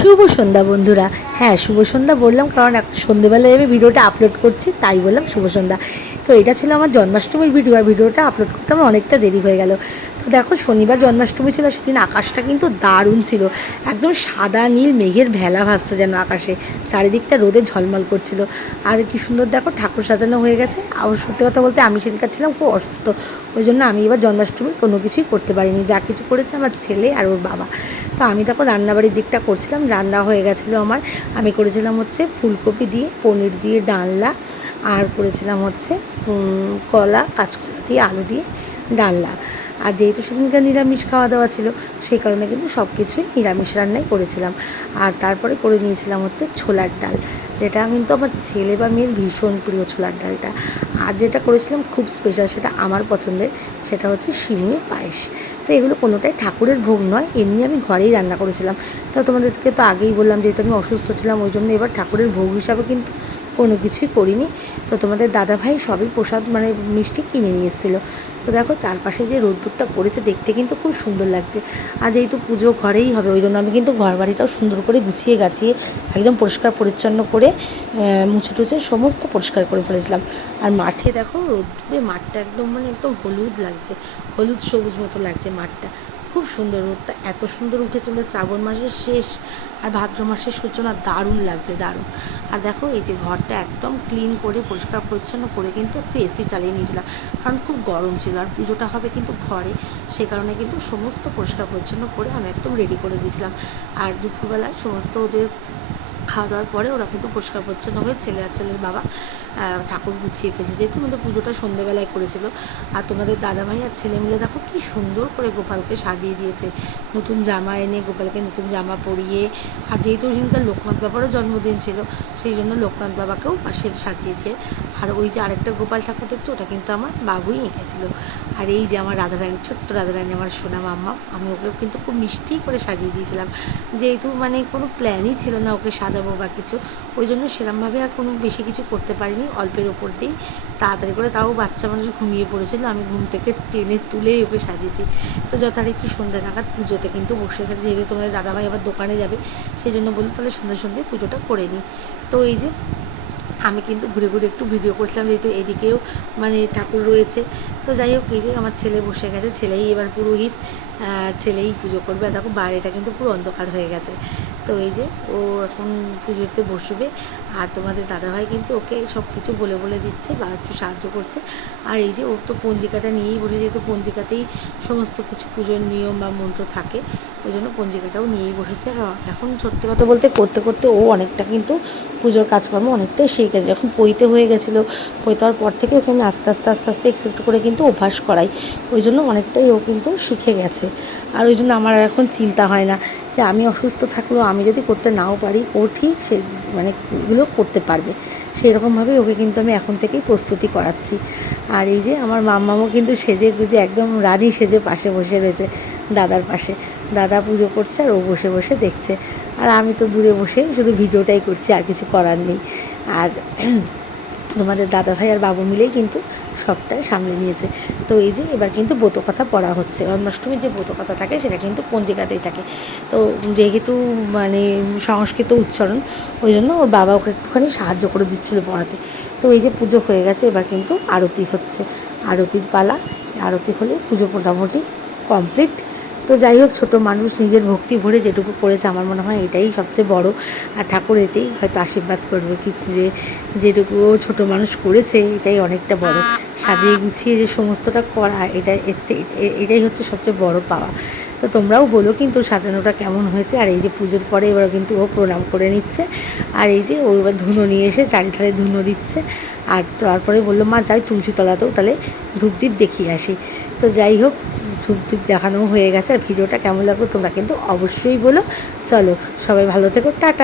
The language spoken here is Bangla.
শুভ সন্ধ্যা বন্ধুরা। হ্যাঁ, শুভ সন্ধ্যা বললাম কারণ এখন সন্ধ্যেবেলায় আমি ভিডিওটা আপলোড করছি, তাই বললাম শুভ সন্ধ্যা। তো এটা ছিল আমার জন্মাষ্টমীর ভিডিও, আর ভিডিওটা আপলোড করতে আমার অনেকটা দেরি হয়ে গেল। তো দেখো, শনিবার জন্মাষ্টমী ছিল, সেদিন আকাশটা কিন্তু দারুণ ছিল। একদম সাদা নীল মেঘের ভেলা ভাসছে যেন আকাশে, চারিদিকটা রোদে ঝলমল করছিল। আর কি সুন্দর দেখো, ঠাকুর সাজানো হয়ে গেছে। আর সত্যি কথা বলতে আমি সেদিনকার ছিলাম খুব অসুস্থ, ওই জন্য আমি এবার জন্মাষ্টমী কোনো কিছুই করতে পারিনি। যা কিছু করেছে আমার ছেলে আর ওর বাবা। তো আমি তখন রান্নাবাড়ির দিকটা করছিলাম, রান্না হয়ে গেছিলো আমার। আমি করেছিলাম হচ্ছে ফুলকপি দিয়ে পনির দিয়ে ডালনা, আর করেছিলাম হচ্ছে কলা কাঁচকলা দিয়ে আলু দিয়ে ডালনা। আর যেহেতু সেদিনকার নিরামিষ খাওয়া দাওয়া ছিল, সেই কারণে কিন্তু সব কিছুই নিরামিষ রান্নাই করেছিলাম। আর তারপরে করে নিয়েছিলাম হচ্ছে ছোলার ডাল, যেটা কিন্তু আমার ছেলে বা মেয়ের ভীষণ প্রিয় ছোলার ডালটা। আর যেটা করেছিলাম খুব স্পেশাল, সেটা আমার পছন্দের, সেটা হচ্ছে সিমুই পায়েস। তো এগুলো কোনোটাই ঠাকুরের ভোগ নয়, এমনি আমি ঘরেই রান্না করেছিলাম। তো তোমাদেরকে তো আগেই বললাম, যেহেতু আমি অসুস্থ ছিলাম, ওই জন্য এবার ঠাকুরের ভোগ হিসাবে কিন্তু কোনো কিছুই করিনি। তো তোমাদের দাদাভাই সবই প্রসাদ মানে মিষ্টি কিনে নিয়ে এসেছিলো। তো দেখো, চারপাশে যে রোদ্দুরটা পড়েছে, দেখতে কিন্তু খুব সুন্দর লাগছে। আর যেহেতু পুজো ঘরেই হবে, ওই জন্য আমি কিন্তু ঘর বাড়িটাও সুন্দর করে গুছিয়ে গাছিয়ে একদম পরিষ্কার পরিচ্ছন্ন করে মুছে টুছে সমস্ত পরিষ্কার করে ফেলেছিলাম। আর মাঠে দেখো, রোদ্দুরে মাঠটা একদম মানে একদম হলুদ লাগছে, হলুদ সবুজ মতো লাগছে মাঠটা। খুব সুন্দর, রোদটা এত সুন্দর উঠেছে, মানে শ্রাবণ মাসের শেষ আর ভাদ্র মাসের সূচনা, দারুণ লাগছে, দারুণ। আর দেখো, এই যে ঘরটা একদম ক্লিন করে পরিষ্কার পরিচ্ছন্ন করে কিন্তু একটু এসি চালিয়ে নিয়েছিলাম, কারণ খুব গরম ছিল। আর পুজোটা হবে কিন্তু ঘরে, সে কারণে কিন্তু সমস্ত পরিষ্কার পরিচ্ছন্ন করে আমি একদম রেডি করে দিয়েছিলাম। আর দুপুরবেলায় সমস্ত ওদের খাওয়া দাওয়ার পরে ওরা কিন্তু পরিষ্কার পরিচ্ছন্ন হয়ে, ছেলে আর ছেলের বাবা ঠাকুর গুছিয়ে ফেলছে, যেহেতু আমাদের পুজোটা সন্ধ্যেবেলায় করেছিল। আর তোমাদের দাদাভাই আর ছেলে মিলে দেখো কি সুন্দর করে গোপালকে সাজিয়ে দিয়েছে, নতুন জামা এনে গোপালকে নতুন জামা পরিয়ে। আর যেহেতু ওইদিনকার লোকনাথ বাবারও জন্মদিন ছিল, সেই জন্য লোকনাথ বাবাকেও পাশে সাজিয়েছে। আর ওই যে আরেকটা গোপাল ঠাকুর দেখছো, ওটা কিন্তু আমার বাবুই এঁকেছিল। আর এই যে আমার রাধারানী, ছোট্ট রাধারানী, আমার সোনা মাম্মা, আমি ওকেও কিন্তু খুব মিষ্টি করে সাজিয়ে দিয়েছিলাম। যেহেতু মানে কোনো প্ল্যানই ছিল না ওকে সাজাবো বা কিছু, ওই জন্য সেরকমভাবে আর কোনো বেশি কিছু করতে পারিনি, অল্পের ওপর দিয়েই তাড়াতাড়ি করে। তাও বাচ্চা মানুষ ঘুমিয়ে পড়েছিল, আমি ঘুম থেকে টেনে তুলেই ওকে সাজিয়েছি। তো যথারীতি সন্ধ্যা নাগাদ পুজোতে কিন্তু বসে গেছে, যেহেতু তোমাদের দাদাভাই আবার দোকানে যাবে, সেই জন্য বললো তাহলে সন্ধ্যে সন্ধ্যে পুজোটা করে নিই। তো এই যে আমি কিন্তু ঘুরে ঘুরে একটু ভিডিও করছিলাম, যেহেতু এদিকেও মানে ঠাকুর রয়েছে। তো যাই হোক, এই যে আমার ছেলে বসে গেছে, ছেলেই এবার পুরোহিত, ছেলেই পুজো করবে। আর দেখো, বাইরেটা কিন্তু পুরো অন্ধকার হয়ে গেছে। তো এই যে ও এখন পুজোতে বসবে, আর তোমাদের দাদাভাই কিন্তু ওকে সব কিছু বলে বলে দিচ্ছে বা একটু সাহায্য করছে। আর এই যে ওর তো পঞ্জিকাটা নিয়েই বসে, যেহেতু পঞ্জিকাতেই সমস্ত কিছু পুজোর নিয়ম বা মন্ত্র থাকে, ওই জন্য পঞ্জিকাটাও নিয়েই বসেছে। এখন সত্যি কথা বলতে করতে করতে ও অনেকটা কিন্তু পুজোর কাজকর্ম অনেকটাই শিখে গেছে। যখন পৈতে হয়ে গেছিলো, পৈতে হওয়ার পর থেকে ওকে আমি আস্তে আস্তে আস্তে আস্তে একটু একটু করে কিন্তু অভ্যাস করাই, ওই জন্য অনেকটাই ও কিন্তু শিখে গেছে। আর ওই জন্য আমার এখন চিন্তা হয় না যে আমি অসুস্থ থাকলেও আমি যদি করতে নাও পারি, ও ঠিক সেই মানে এগুলো করতে পারবে। সেই রকমভাবেই ওকে কিন্তু আমি এখন থেকেই প্রস্তুতি করাচ্ছি। আর এই যে আমার মাম্মামও কিন্তু সেজে গুজে একদম রানী সেজে পাশে বসে রয়েছে, দাদার পাশে। দাদা পুজো করছে আর ও বসে বসে দেখছে, আর আমি তো দূরে বসে শুধু ভিডিওটাই করছি, আর কিছু করার নেই। আর তোমাদের দাদাভাই আর বাবু মিলেই কিন্তু সবটাই সামলে নিয়েছে। তো এই যে এবার কিন্তু ব্রতকথা পড়া হচ্ছে, জন্মাষ্টমীর যে ব্রতকথা থাকে সেটা কিন্তু পঞ্জিকাতেই থাকে। তো যেহেতু মানে সংস্কৃত উচ্চারণ, ওই জন্য ওর বাবা ওকে একটুখানি সাহায্য করে দিচ্ছিলো পড়াতে। তো এই যে পুজো হয়ে গেছে, এবার কিন্তু আরতি হচ্ছে, আরতির পালা। আরতি হলে পুজো মোটামুটি কমপ্লিট। তো যাই হোক, ছোটো মানুষ নিজের ভক্তি ভরে যেটুকু করেছে, আমার মনে হয় এটাই সবচেয়ে বড়। আর ঠাকুর এতেই হয়তো আশীর্বাদ করবে কিছু, যেটুকু ছোটো মানুষ করেছে এটাই অনেকটা বড়। সাজিয়ে গুছিয়ে যে সমস্তটা করা, এটাই হচ্ছে সবচেয়ে বড় পাওয়া। তো তোমরাও বলো কিন্তু সাজানোটা কেমন হয়েছে। আর এই যে পুজোর পরে এবার কিন্তু ও প্রণাম করে নিচ্ছে, আর এই যে ও এবার ধুনো নিয়ে এসে চারিধারে ধুনো দিচ্ছে। আর তারপরে বললো, মা যাই তুলসীতলাতেও তাহলে ধূপদীপ দেখিয়ে আসি। তো যাই হোক, ধূপদীপ দেখানো হয়ে গেছে। আর ভিডিওটা কেমন লাগলো তোমরা কিন্তু অবশ্যই বলো। চলো, সবাই ভালো থেকো, টাটা।